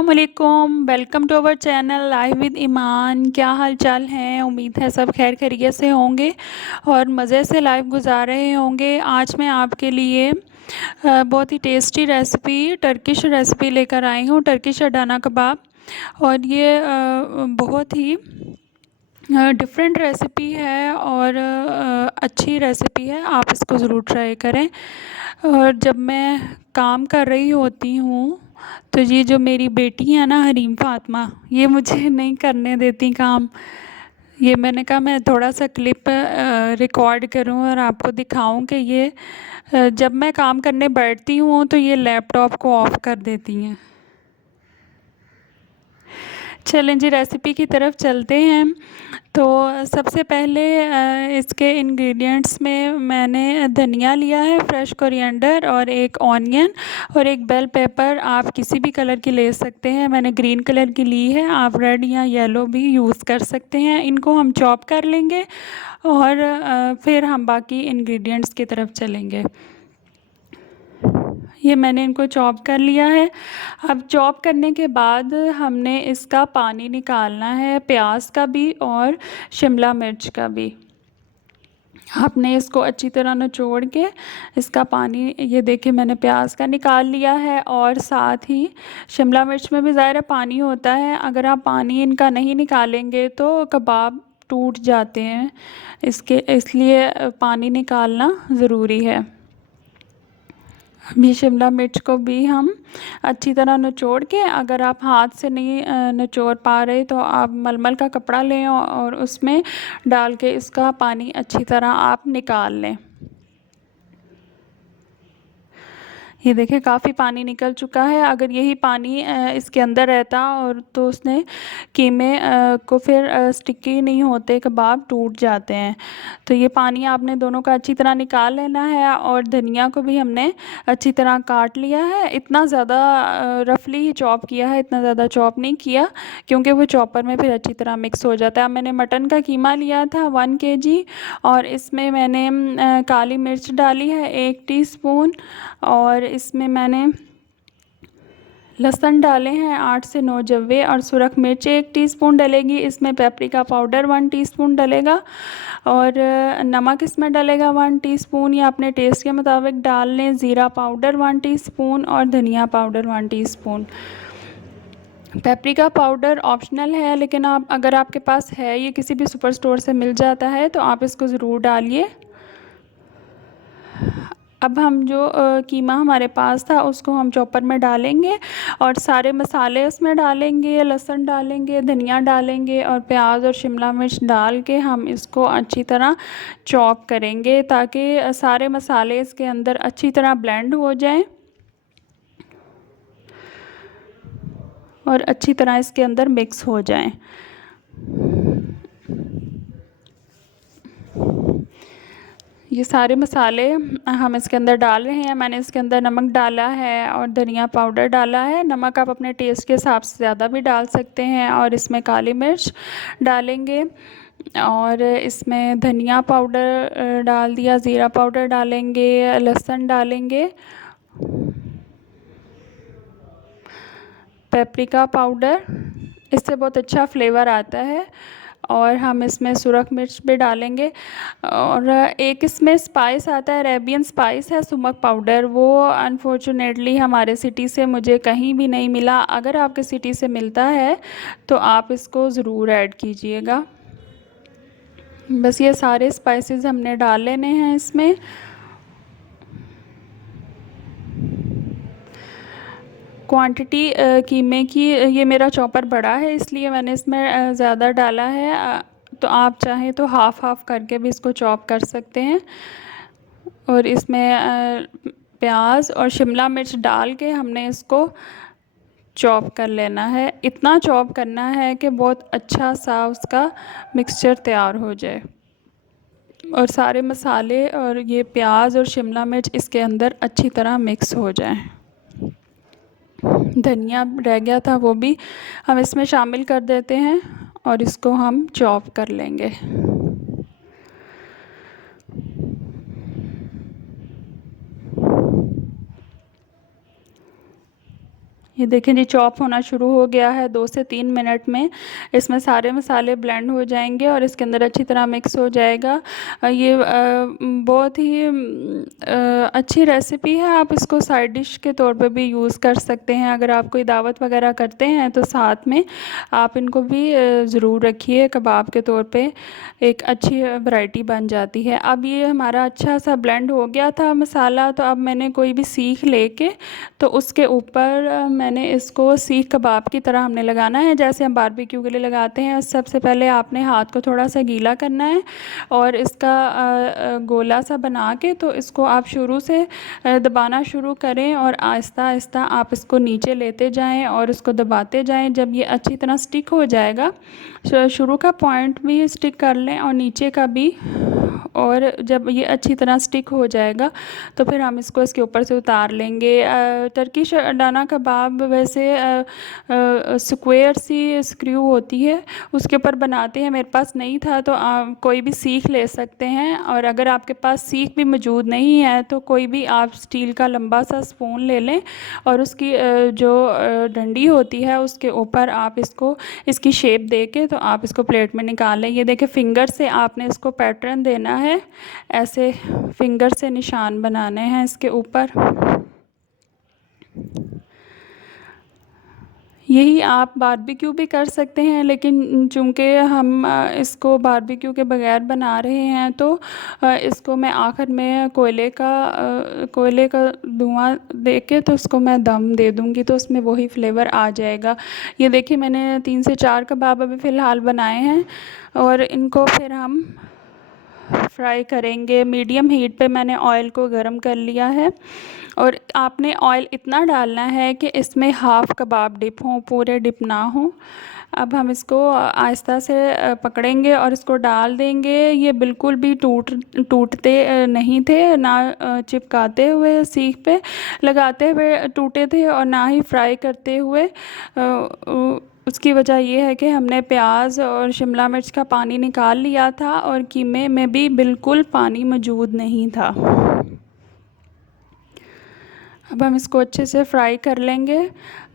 अस्सलामुअलैकुम, welcome to our channel live with Iman. क्या हाल चाल हैं? उम्मीद है सब खैर खैरियत से होंगे और मज़े से लाइव गुजार रहे होंगे। आज मैं आपके लिए बहुत ही टेस्टी रेसिपी, टर्किश रेसिपी लेकर आई हूँ, टर्किश अडाना कबाब। और ये बहुत ही डिफरेंट रेसिपी है और अच्छी रेसिपी है, आप इसको ज़रूर ट्राई करें। और जब मैं काम कर रही होती हूँ तो ये जो मेरी बेटी है ना, हरीम फातिमा, ये मुझे नहीं करने देती काम। ये मैंने कहा मैं थोड़ा सा क्लिप रिकॉर्ड करूँ और आपको दिखाऊं कि ये जब मैं काम करने बैठती हूँ तो ये लैपटॉप को ऑफ़ कर देती हैं। चलें जी, रेसिपी की तरफ चलते हैं। तो सबसे पहले इसके इंग्रेडिएंट्स में मैंने धनिया लिया है, फ्रेश कोरिएंडर, और एक ऑनियन और एक बेल पेपर। आप किसी भी कलर की ले सकते हैं, मैंने ग्रीन कलर की ली है, आप रेड या येलो भी यूज़ कर सकते हैं। इनको हम चॉप कर लेंगे और फिर हम बाकी इंग्रेडिएंट्स की तरफ चलेंगे। ये मैंने इनको चॉप कर लिया है। अब चॉप करने के बाद हमने इसका पानी निकालना है, प्याज का भी और शिमला मिर्च का भी। आपने इसको अच्छी तरह निचोड़ के इसका पानी, ये देखिए मैंने प्याज का निकाल लिया है, और साथ ही शिमला मिर्च में भी ज़ाहिर पानी होता है। अगर आप पानी इनका नहीं निकालेंगे तो कबाब टूट जाते हैं, इसलिए पानी निकालना ज़रूरी है। अभी शिमला मिर्च को भी हम अच्छी तरह निचोड़ के, अगर आप हाथ से नहीं निचोड़ पा रहे तो आप मलमल का कपड़ा लें और उसमें डाल के इसका पानी अच्छी तरह आप निकाल लें। ये देखिए काफ़ी पानी निकल चुका है। अगर यही पानी इसके अंदर रहता और तो उसने कीमे को फिर स्टिकी नहीं होते, कबाब टूट जाते हैं। तो ये पानी आपने दोनों का अच्छी तरह निकाल लेना है। और धनिया को भी हमने अच्छी तरह काट लिया है, इतना ज़्यादा रफली ही चॉप किया है, इतना ज़्यादा चॉप नहीं किया क्योंकि वो चॉपर में फिर अच्छी तरह मिक्स हो जाता है। अब मैंने मटन का कीमा लिया था 1 kg, और इसमें मैंने काली मिर्च डाली है 1 टीस्पून, और इसमें मैंने लहसुन डाले हैं 8 से 9 जवे, और सुरख मिर्च 1 टीस्पून डलेगी। इसमें पेपरिका पाउडर 1 टीस्पून डलेगा, और नमक इसमें डलेगा 1 टीस्पून, या अपने टेस्ट के मुताबिक डाल लें। ज़ीरा पाउडर 1 टीस्पून और धनिया powder 1 teaspoon. Paprika powder optional है, लेकिन आप अगर आपके पास है, ये किसी भी सुपर स्टोर से मिल जाता है, तो आप इसको ज़रूर डालिए। अब हम जो कीमा हमारे पास था उसको हम चॉपर में डालेंगे और सारे मसाले उसमें डालेंगे, लहसुन डालेंगे, धनिया डालेंगे और प्याज और शिमला मिर्च डाल के हम इसको अच्छी तरह चॉप करेंगे ताकि सारे मसाले इसके अंदर अच्छी तरह ब्लेंड हो जाएं और अच्छी तरह इसके अंदर मिक्स हो जाएं। ये सारे मसाले हम इसके अंदर डाल रहे हैं। मैंने इसके अंदर नमक डाला है और धनिया पाउडर डाला है। नमक आप अपने टेस्ट के हिसाब से ज़्यादा भी डाल सकते हैं। और इसमें काली मिर्च डालेंगे, और इसमें धनिया पाउडर डाल दिया, ज़ीरा पाउडर डालेंगे, लहसुन डालेंगे, पेपरिका पाउडर, इससे बहुत अच्छा फ्लेवर आता है। और हम इसमें सुरख मिर्च भी डालेंगे। और एक इसमें स्पाइस आता है, अरेबियन स्पाइस है, सुमक पाउडर। वो अनफॉर्चुनेटली हमारे सिटी से मुझे कहीं भी नहीं मिला। अगर आपके सिटी से मिलता है तो आप इसको ज़रूर ऐड कीजिएगा। बस ये सारे स्पाइसेस हमने डाल लेने हैं इसमें। क्वांटिटी कीमे की, ये मेरा चॉपर बड़ा है इसलिए मैंने इसमें ज़्यादा डाला है। तो आप चाहें तो हाफ़ हाफ़ करके भी इसको चॉप कर सकते हैं। और इसमें प्याज और शिमला मिर्च डाल के हमने इसको चॉप कर लेना है। इतना चॉप करना है कि बहुत अच्छा सा उसका मिक्सचर तैयार हो जाए और सारे मसाले और ये प्याज और शिमला मिर्च इसके अंदर अच्छी तरह मिक्स हो जाए। धनिया रह गया था वो भी हम इसमें शामिल कर देते हैं और इसको हम चॉप कर लेंगे। ये देखें जी, चॉप होना शुरू हो गया है। 2 से 3 मिनट में इसमें सारे मसाले ब्लेंड हो जाएंगे और इसके अंदर अच्छी तरह मिक्स हो जाएगा। ये बहुत ही अच्छी रेसिपी है। आप इसको साइड डिश के तौर पे भी यूज़ कर सकते हैं। अगर आप कोई दावत वगैरह करते हैं तो साथ में आप इनको भी ज़रूर रखिए। कबाब के तौर पे एक अच्छी वैरायटी बन जाती है। अब ये हमारा अच्छा सा ब्लेंड हो गया था मसाला, तो अब मैंने कोई भी सीख लेके तो उसके ऊपर मैंने इसको सीख कबाब की तरह हमने लगाना है, जैसे हम बारबेक्यू के लिए लगाते हैं। सबसे पहले आपने हाथ को थोड़ा सा गीला करना है और इसका गोला सा बना के तो इसको आप शुरू से दबाना शुरू करें और आहिस्ता आहिस्ता आप इसको नीचे लेते जाएं और इसको दबाते जाएं। जब ये अच्छी तरह स्टिक हो जाएगा, शुरू का पॉइंट भी स्टिक कर लें और नीचे का भी, और जब ये अच्छी तरह स्टिक हो जाएगा तो फिर हम इसको इसके ऊपर से उतार लेंगे। टर्किश डाना कबाब वैसे स्क्वायर सी स्क्रू होती है, उसके ऊपर बनाते हैं। मेरे पास नहीं था तो कोई भी सीख ले सकते हैं, और अगर आपके पास सीख भी मौजूद नहीं है तो कोई भी आप स्टील का लंबा सा स्पून ले लें और उसकी जो डंडी होती है उसके ऊपर आप इसको इसकी शेप दे के तो आप इसको प्लेट में निकाल लें। ये देखिए, फिंगर से आपने इसको पैटर्न देना है, ऐसे फिंगर से निशान बनाने हैं इसके ऊपर। यही आप बारबेक्यू भी कर सकते हैं, लेकिन चूंकि हम इसको बारबेक्यू के बगैर बना रहे हैं तो इसको मैं आखिर में कोयले का धुआं दे के तो उसको मैं दम दे दूँगी, तो उसमें वही फ्लेवर आ जाएगा। ये देखिए, मैंने 3 से 4 कबाब अभी फ़िलहाल बनाए हैं और इनको फिर हम फ्राई करेंगे। मीडियम हीट पे मैंने ऑयल को गरम कर लिया है और आपने ऑयल इतना डालना है कि इसमें हाफ़ कबाब डिप हों, पूरे डिप ना हों। अब हम इसको आहिस्ता से पकड़ेंगे और इसको डाल देंगे। ये बिल्कुल भी टूटते नहीं थे, ना चिपकाते हुए सीख पे लगाते हुए टूटे थे और ना ही फ्राई करते हुए। उसकी वजह ये है कि हमने प्याज और शिमला मिर्च का पानी निकाल लिया था और कीमे में भी बिल्कुल पानी मौजूद नहीं था। अब हम इसको अच्छे से फ्राई कर लेंगे।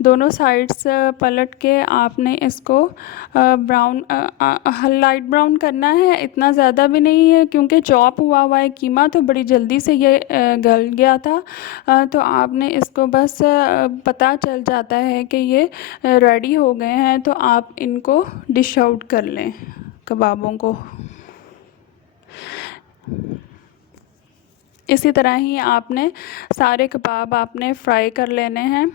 दोनों साइड्स पलट के आपने इसको ब्राउन लाइट ब्राउन करना है, इतना ज़्यादा भी नहीं है क्योंकि चॉप हुआ हुआ है कीमा तो बड़ी जल्दी से ये गल गया था। तो आपने इसको बस पता चल जाता है कि ये रेडी हो गए हैं तो आप इनको डिश आउट कर लें कबाबों को। इसी तरह ही आपने सारे कबाब आपने फ्राई कर लेने हैं।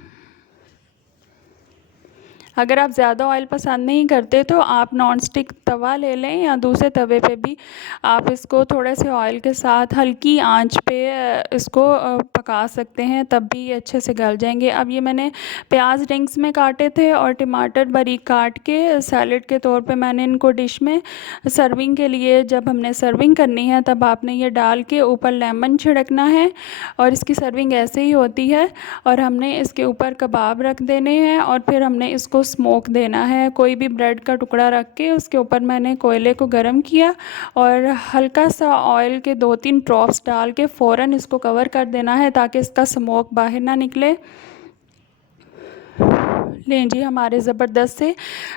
अगर आप ज़्यादा ऑयल पसंद नहीं करते तो आप नॉन स्टिक तवा ले लें या दूसरे तवे पे भी आप इसको थोड़े से ऑयल के साथ हल्की आंच पे इसको पका सकते हैं, तब भी ये अच्छे से गल जाएंगे। अब ये मैंने प्याज रिंग्स में काटे थे और टमाटर बारीक काट के सैलेड के तौर पे मैंने इनको डिश में सर्विंग के लिए, जब हमने सर्विंग करनी है तब आपने ये डाल के ऊपर लेमन छिड़कना है और इसकी सर्विंग ऐसे ही होती है। और हमने इसके ऊपर कबाब रख देने हैं और फिर हमने इसको स्मोक देना है। कोई भी ब्रेड का टुकड़ा रख के उसके ऊपर मैंने कोयले को गर्म किया और हल्का सा ऑयल के 2-3 ड्रॉप्स डाल के फ़ौरन इसको कवर कर देना है ताकि इसका स्मोक बाहर ना निकले। लें जी, हमारे ज़बरदस्त से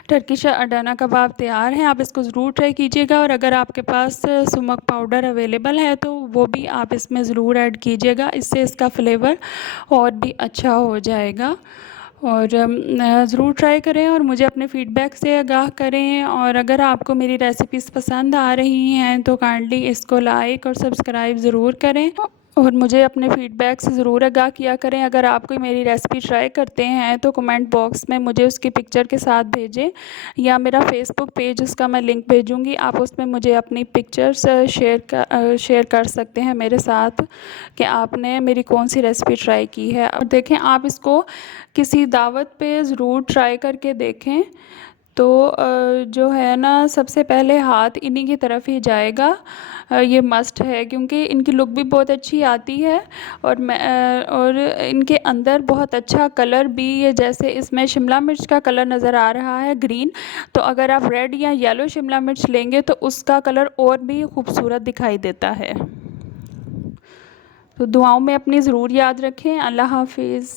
टर्किश अडाना कबाब तैयार हैं। आप इसको ज़रूर ट्राई कीजिएगा और अगर आपके पास सुमक पाउडर अवेलेबल है तो वो भी आप इसमें ज़रूर ऐड कीजिएगा, इससे इसका फ्लेवर और भी अच्छा हो जाएगा। और ज़रूर ट्राई करें और मुझे अपने फ़ीडबैक से आगाह करें। और अगर आपको मेरी रेसिपीज़ पसंद आ रही हैं तो काइंडली इसको लाइक और सब्सक्राइब ज़रूर करें और मुझे अपने फ़ीडबैक से ज़रूर आगाह किया करें। अगर आप कोई मेरी रेसिपी ट्राई करते हैं तो कमेंट बॉक्स में मुझे उसकी पिक्चर के साथ भेजें या मेरा फेसबुक पेज, उसका मैं लिंक भेजूँगी, आप उसमें मुझे अपनी पिक्चर्स शेयर कर सकते हैं मेरे साथ कि आपने मेरी कौन सी रेसिपी ट्राई की है। और देखें, आप इसको किसी दावत पे ज़रूर ट्राई करके देखें तो जो है ना, सबसे पहले हाथ इन्हीं की तरफ ही जाएगा। ये मस्ट है क्योंकि इनकी लुक भी बहुत अच्छी आती है और इनके अंदर बहुत अच्छा कलर भी है। जैसे इसमें शिमला मिर्च का कलर नज़र आ रहा है ग्रीन, तो अगर आप रेड या येलो शिमला मिर्च लेंगे तो उसका कलर और भी खूबसूरत दिखाई देता है। तो दुआओं में अपनी ज़रूर याद रखें। अल्लाह हाफिज़।